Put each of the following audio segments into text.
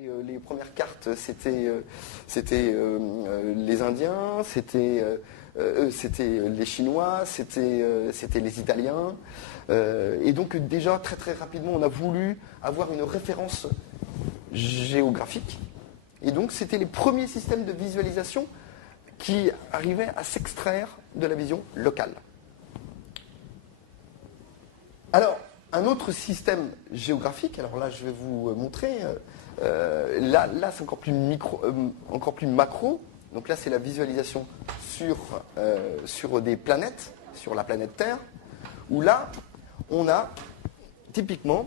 Les premières cartes, c'était les Indiens, c'était les Chinois, c'était les Italiens. Et donc déjà, très très rapidement, on a voulu avoir une référence géographique. Et donc c'était les premiers systèmes de visualisation qui arrivaient à s'extraire de la vision locale. Alors, un autre système géographique, alors là je vais vous montrer, là c'est encore plus macro, donc là c'est la visualisation sur des planètes, sur la planète Terre, où là on a typiquement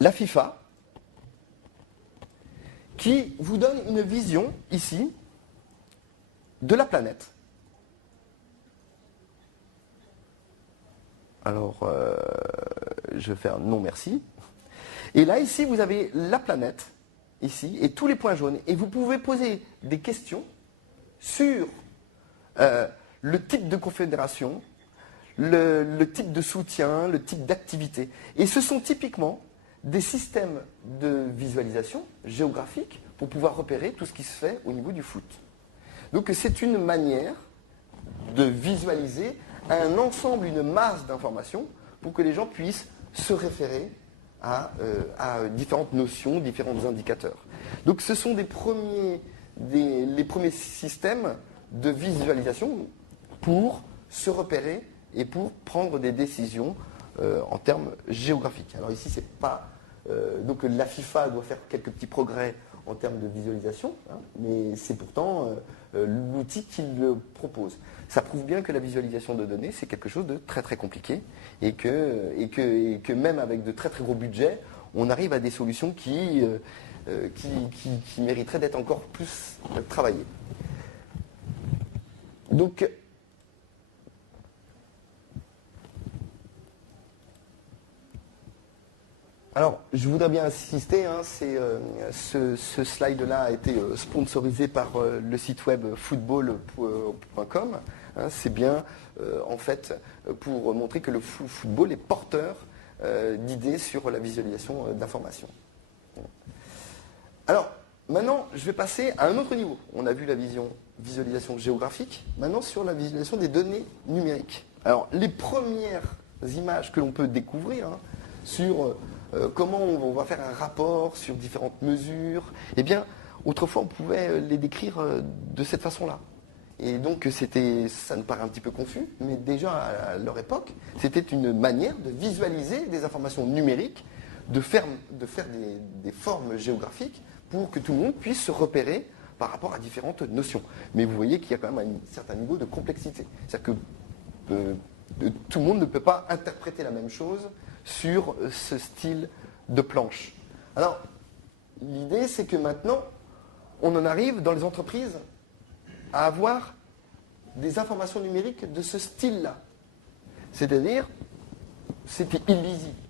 la FIFA qui vous donne une vision ici de la planète. Alors, je vais faire non merci. Et là, ici, vous avez la planète, ici, et tous les points jaunes. Et vous pouvez poser des questions sur le type de confédération, le type de soutien, le type d'activité. Et ce sont typiquement des systèmes de visualisation géographique pour pouvoir repérer tout ce qui se fait au niveau du foot. Donc, c'est une manière de visualiser un ensemble, une masse d'informations pour que les gens puissent se référer à différentes notions, différents indicateurs. Donc ce sont les premiers systèmes de visualisation pour se repérer et pour prendre des décisions en termes géographiques. Alors ici, c'est pas... donc la FIFA doit faire quelques petits progrès en termes de visualisation, hein, mais c'est pourtant l'outil qu'il le propose. Ça prouve bien que la visualisation de données, c'est quelque chose de très très compliqué et que même avec de très très gros budgets, on arrive à des solutions qui mériteraient d'être encore plus travaillées. Donc, alors, je voudrais bien insister, hein, ce slide-là a été sponsorisé par le site web football.com. Hein, c'est bien, en fait, pour montrer que le football est porteur d'idées sur la visualisation d'informations. Alors, maintenant, je vais passer à un autre niveau. On a vu la visualisation géographique, maintenant sur la visualisation des données numériques. Alors, les premières images que l'on peut découvrir, hein, sur... comment on va faire un rapport sur différentes mesures. Eh bien, autrefois, on pouvait les décrire de cette façon-là. Et donc, ça nous paraît un petit peu confus, mais déjà, à leur époque, c'était une manière de visualiser des informations numériques, de faire des formes géographiques pour que tout le monde puisse se repérer par rapport à différentes notions. Mais vous voyez qu'il y a quand même un certain niveau de complexité. C'est-à-dire que tout le monde ne peut pas interpréter la même chose sur ce style de planche. Alors, l'idée, c'est que maintenant, on en arrive dans les entreprises à avoir des informations numériques de ce style-là. C'est-à-dire, c'était illisible.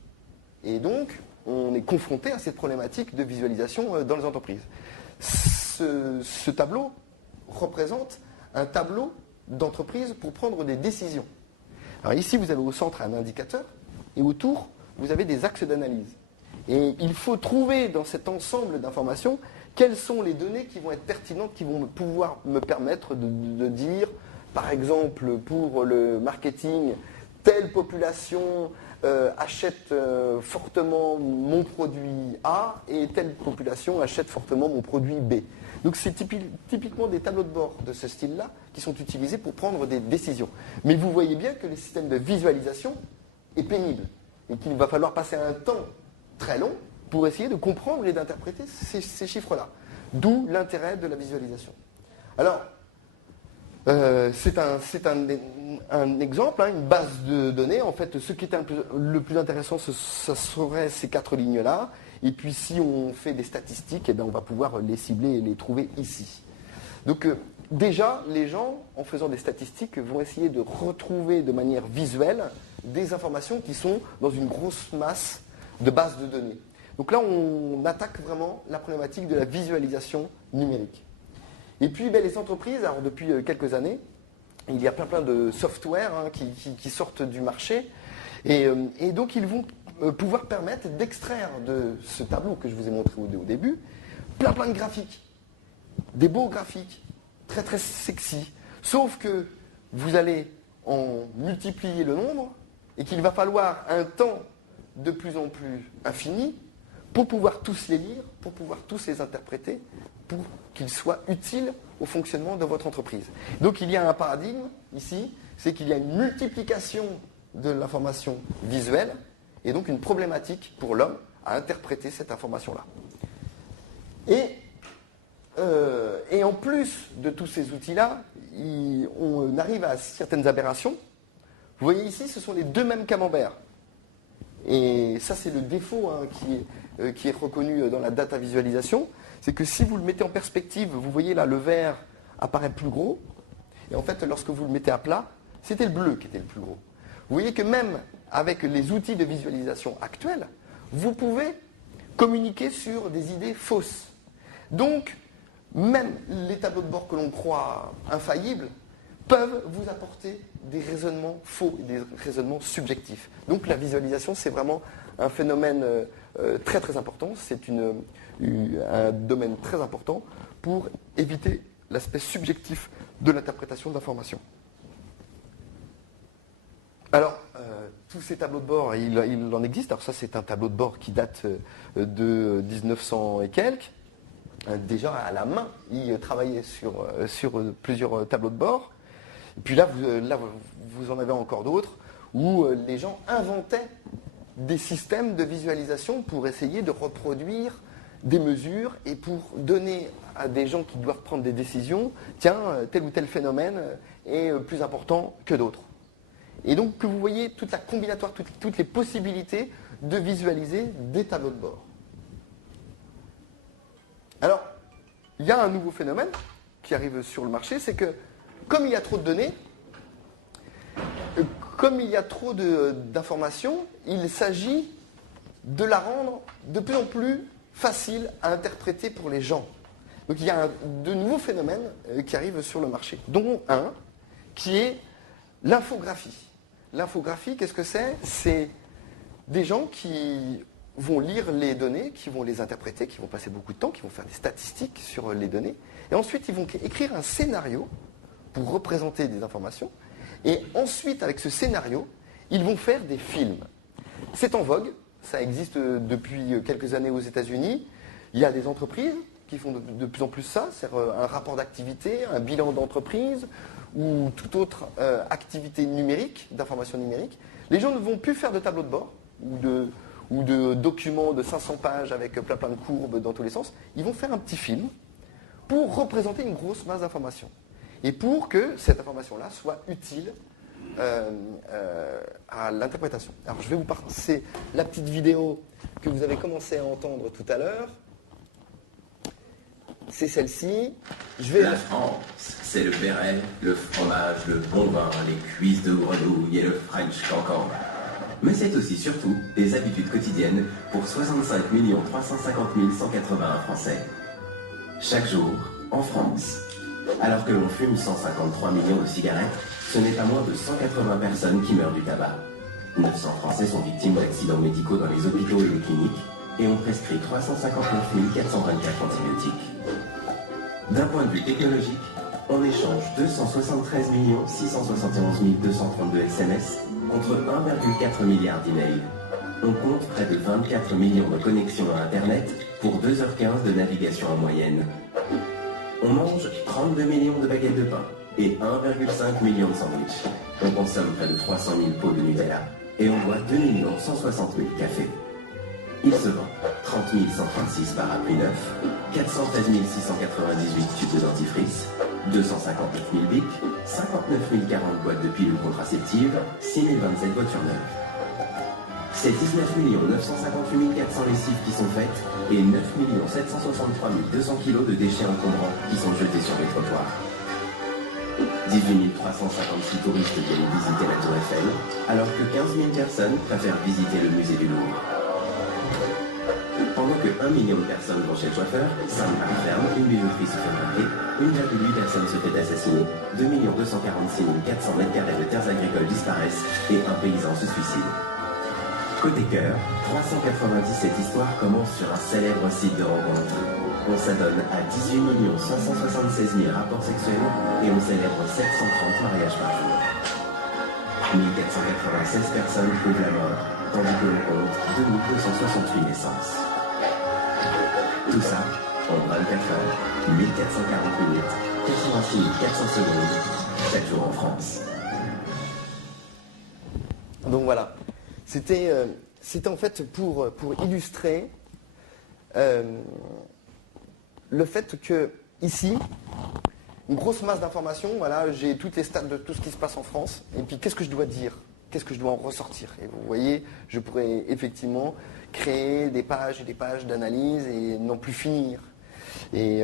Et donc, on est confronté à cette problématique de visualisation dans les entreprises. Ce tableau représente un tableau d'entreprise pour prendre des décisions. Alors ici, vous avez au centre un indicateur, et autour, vous avez des axes d'analyse. Et il faut trouver dans cet ensemble d'informations quelles sont les données qui vont être pertinentes, qui vont pouvoir me permettre de dire, par exemple, pour le marketing, telle population achète fortement mon produit A et telle population achète fortement mon produit B. Donc c'est typiquement des tableaux de bord de ce style-là qui sont utilisés pour prendre des décisions. Mais vous voyez bien que le système de visualisation est pénible et qu'il va falloir passer un temps très long pour essayer de comprendre et d'interpréter ces chiffres-là. D'où l'intérêt de la visualisation. Alors, c'est un exemple, hein, une base de données. En fait, ce qui est le plus intéressant, ce serait ces 4 lignes-là. Et puis, si on fait des statistiques, eh bien, on va pouvoir les cibler et les trouver ici. Donc, déjà, les gens, en faisant des statistiques, vont essayer de retrouver de manière visuelle des informations qui sont dans une grosse masse de bases de données. Donc là, on attaque vraiment la problématique de la visualisation numérique. Et puis, les entreprises, alors depuis quelques années, il y a plein de software, hein, qui sortent du marché Et donc ils vont pouvoir permettre d'extraire de ce tableau que je vous ai montré au début, plein de graphiques, des beaux graphiques, très très sexy, sauf que vous allez en multiplier le nombre et qu'il va falloir un temps de plus en plus infini pour pouvoir tous les lire, pour pouvoir tous les interpréter, pour qu'ils soient utiles au fonctionnement de votre entreprise. Donc il y a un paradigme ici, c'est qu'il y a une multiplication de l'information visuelle et donc une problématique pour l'homme à interpréter cette information-là. Et en plus de tous ces outils-là, on arrive à certaines aberrations. Vous voyez ici, ce sont les deux mêmes camemberts. Et ça, c'est le défaut qui est reconnu dans la data visualisation. C'est que si vous le mettez en perspective, vous voyez là, le vert apparaît plus gros. Et en fait, lorsque vous le mettez à plat, c'était le bleu qui était le plus gros. Vous voyez que même avec les outils de visualisation actuels, vous pouvez communiquer sur des idées fausses. Donc, même les tableaux de bord que l'on croit infaillibles peuvent vous apporter des raisonnements faux et des raisonnements subjectifs. Donc la visualisation, c'est vraiment un phénomène très très important. C'est un domaine très important pour éviter l'aspect subjectif de l'interprétation de l'information. Alors, tous ces tableaux de bord, il en existe. Alors ça, c'est un tableau de bord qui date de 1900 et quelques. Déjà à la main, il travaillait sur plusieurs tableaux de bord. Et puis là, vous en avez encore d'autres, où les gens inventaient des systèmes de visualisation pour essayer de reproduire des mesures et pour donner à des gens qui doivent prendre des décisions, tiens, tel ou tel phénomène est plus important que d'autres. Et donc que vous voyez toute la combinatoire, toutes les possibilités de visualiser des tableaux de bord. Alors, il y a un nouveau phénomène qui arrive sur le marché, c'est que comme il y a trop de données, comme il y a trop d'informations, il s'agit de la rendre de plus en plus facile à interpréter pour les gens. Donc il y a de nouveaux phénomènes qui arrivent sur le marché, dont un qui est l'infographie. L'infographie, qu'est-ce que c'est? C'est des gens qui vont lire les données, qui vont les interpréter, qui vont passer beaucoup de temps, qui vont faire des statistiques sur les données, et ensuite ils vont écrire un scénario pour représenter des informations, et ensuite avec ce scénario, ils vont faire des films. C'est en vogue, ça existe depuis quelques années aux États-Unis. Il y a des entreprises qui font de plus en plus ça, c'est un rapport d'activité, un bilan d'entreprise, ou toute autre activité numérique, d'information numérique. Les gens ne vont plus faire de tableaux de bord, ou de documents de 500 pages avec plein de courbes dans tous les sens. Ils vont faire un petit film pour représenter une grosse masse d'informations. Et pour que cette information-là soit utile à l'interprétation. Alors je vais vous passer la petite vidéo que vous avez commencé à entendre tout à l'heure. C'est celle-ci. La France, c'est le béret, le fromage, le bon vin, les cuisses de grenouille et le French cancan. Mais c'est aussi surtout des habitudes quotidiennes pour 65 350 181 Français. Chaque jour, en France, alors que l'on fume 153 millions de cigarettes, ce n'est pas moins de 180 personnes qui meurent du tabac. 900 Français sont victimes d'accidents médicaux dans les hôpitaux et les cliniques et ont prescrit 359 424 antibiotiques. D'un point de vue technologique, on échange 273 671 232 SMS contre 1,4 milliard d'emails. On compte près de 24 millions de connexions à Internet pour 2h15 de navigation en moyenne. On mange 32 millions de baguettes de pain et 1,5 million de sandwichs. On consomme près de 300 000 pots de Nutella et on boit 2 160 000 cafés. Il se vend 30 136 parapluies neufs, 413 698 tubes de dentifrice, 259 000 bics, 59 040 boîtes de pilules contraceptives, 6 027 voitures neuves. C'est 19 958 400 lessives qui sont faites et 9 763 200 kilos de déchets encombrants qui sont jetés sur les trottoirs. 18 356 touristes viennent visiter la Tour Eiffel, alors que 15 000 personnes préfèrent visiter le musée du Louvre. Pendant que 1 million de personnes vont chez le coiffeur, 5 maris ferment, une bijouterie se fait braquer, 1,8 personnes se fait assassiner, 2 246 400 mètres carrés de terres agricoles disparaissent et un paysan se suicide. Côté cœur, 397 histoires commencent sur un célèbre site de rencontre. On s'adonne à 18 576 000 rapports sexuels et on célèbre 730 mariages par jour. 1496 personnes trouvent la mort, tandis que l'on compte 2268 naissances. Tout ça en 24 heures, 1440 minutes, 86 400 secondes, chaque jour en France. Donc voilà, c'était en fait pour illustrer le fait que ici, une grosse masse d'informations, voilà, j'ai toutes les stats de tout ce qui se passe en France, et puis qu'est-ce que je dois dire, qu'est-ce que je dois en ressortir. Et vous voyez, je pourrais effectivement créer des pages et des pages d'analyse et n'en plus finir. Et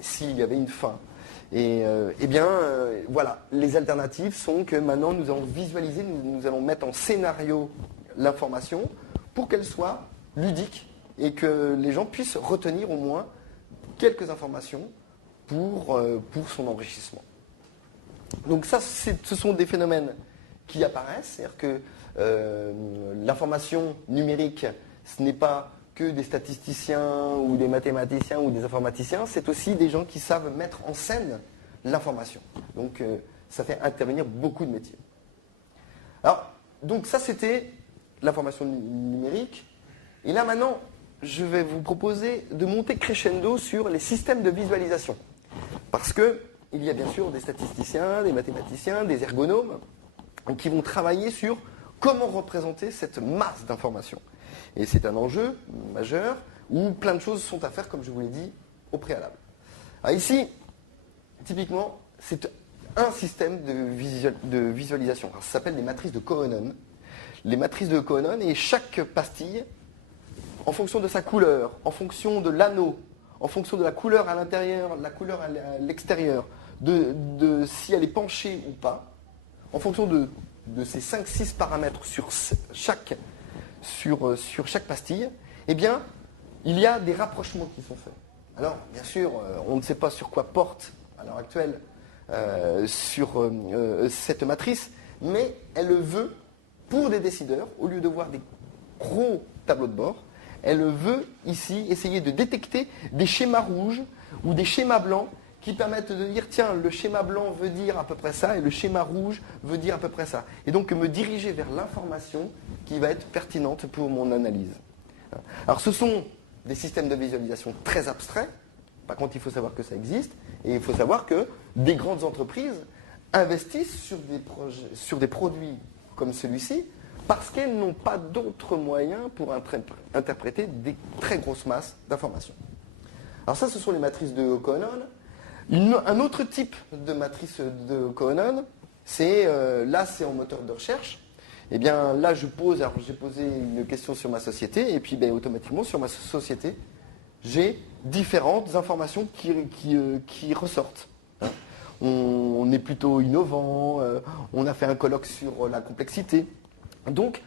s'il y avait une fin. Et voilà, les alternatives sont que maintenant nous allons visualiser, nous allons mettre en scénario l'information pour qu'elle soit ludique et que les gens puissent retenir au moins quelques informations pour son enrichissement. Donc ça, ce sont des phénomènes qui apparaissent, c'est-à-dire que l'information numérique, ce n'est pas que des statisticiens ou des mathématiciens ou des informaticiens, c'est aussi des gens qui savent mettre en scène l'information. Donc ça fait intervenir beaucoup de métiers. Alors, donc ça c'était l'information numérique. Et là maintenant, je vais vous proposer de monter crescendo sur les systèmes de visualisation. Parce qu'il y a bien sûr des statisticiens, des mathématiciens, des ergonomes qui vont travailler sur comment représenter cette masse d'informations. Et c'est un enjeu majeur où plein de choses sont à faire, comme je vous l'ai dit, au préalable. Alors ici, typiquement, c'est un système de visualisation. Alors, ça s'appelle les matrices de Cohen. Les matrices de Cohen, et chaque pastille, en fonction de sa couleur, en fonction de l'anneau, en fonction de la couleur à l'intérieur, la couleur à l'extérieur, de si elle est penchée ou pas, en fonction de ces 5-6 paramètres sur chaque pastille, eh bien, il y a des rapprochements qui sont faits. Alors, bien sûr, on ne sait pas sur quoi porte, à l'heure actuelle, sur cette matrice, mais elle veut, pour des décideurs, au lieu de voir des gros tableaux de bord, elle veut ici essayer de détecter des schémas rouges ou des schémas blancs qui permettent de dire, tiens, le schéma blanc veut dire à peu près ça et le schéma rouge veut dire à peu près ça. Et donc me diriger vers l'information qui va être pertinente pour mon analyse. Alors ce sont des systèmes de visualisation très abstraits. Par contre, il faut savoir que ça existe et il faut savoir que des grandes entreprises investissent sur des produits comme celui-ci parce qu'elles n'ont pas d'autres moyens pour interpréter des très grosses masses d'informations. Alors ça, ce sont les matrices de Cohen. Un autre type de matrice de Cohen, c'est en moteur de recherche. Eh bien là, j'ai posé une question sur ma société et puis automatiquement sur ma société, j'ai différentes informations qui ressortent. On est plutôt innovant, on a fait un colloque sur la complexité. Donc,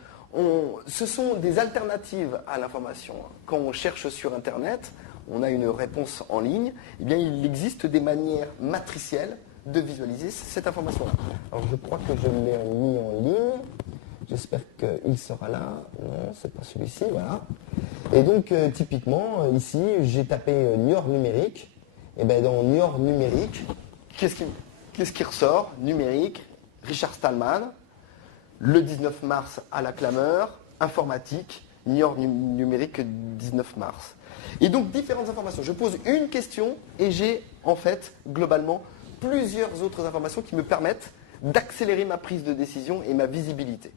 ce sont des alternatives à l'information. Quand on cherche sur Internet, on a une réponse en ligne, eh bien, il existe des manières matricielles de visualiser cette information-là. Alors, je crois que je l'ai mis en ligne. J'espère qu'il sera là. Non, c'est pas celui-ci, voilà. Et donc, typiquement, ici, j'ai tapé Niort numérique. Et bien, dans Niort numérique, qu'est-ce qui ressort? Numérique, Richard Stallman, le 19 mars à la clameur, informatique, Niort numérique 19 mars. Et donc, différentes informations. Je pose une question et j'ai, en fait, globalement, plusieurs autres informations qui me permettent d'accélérer ma prise de décision et ma visibilité.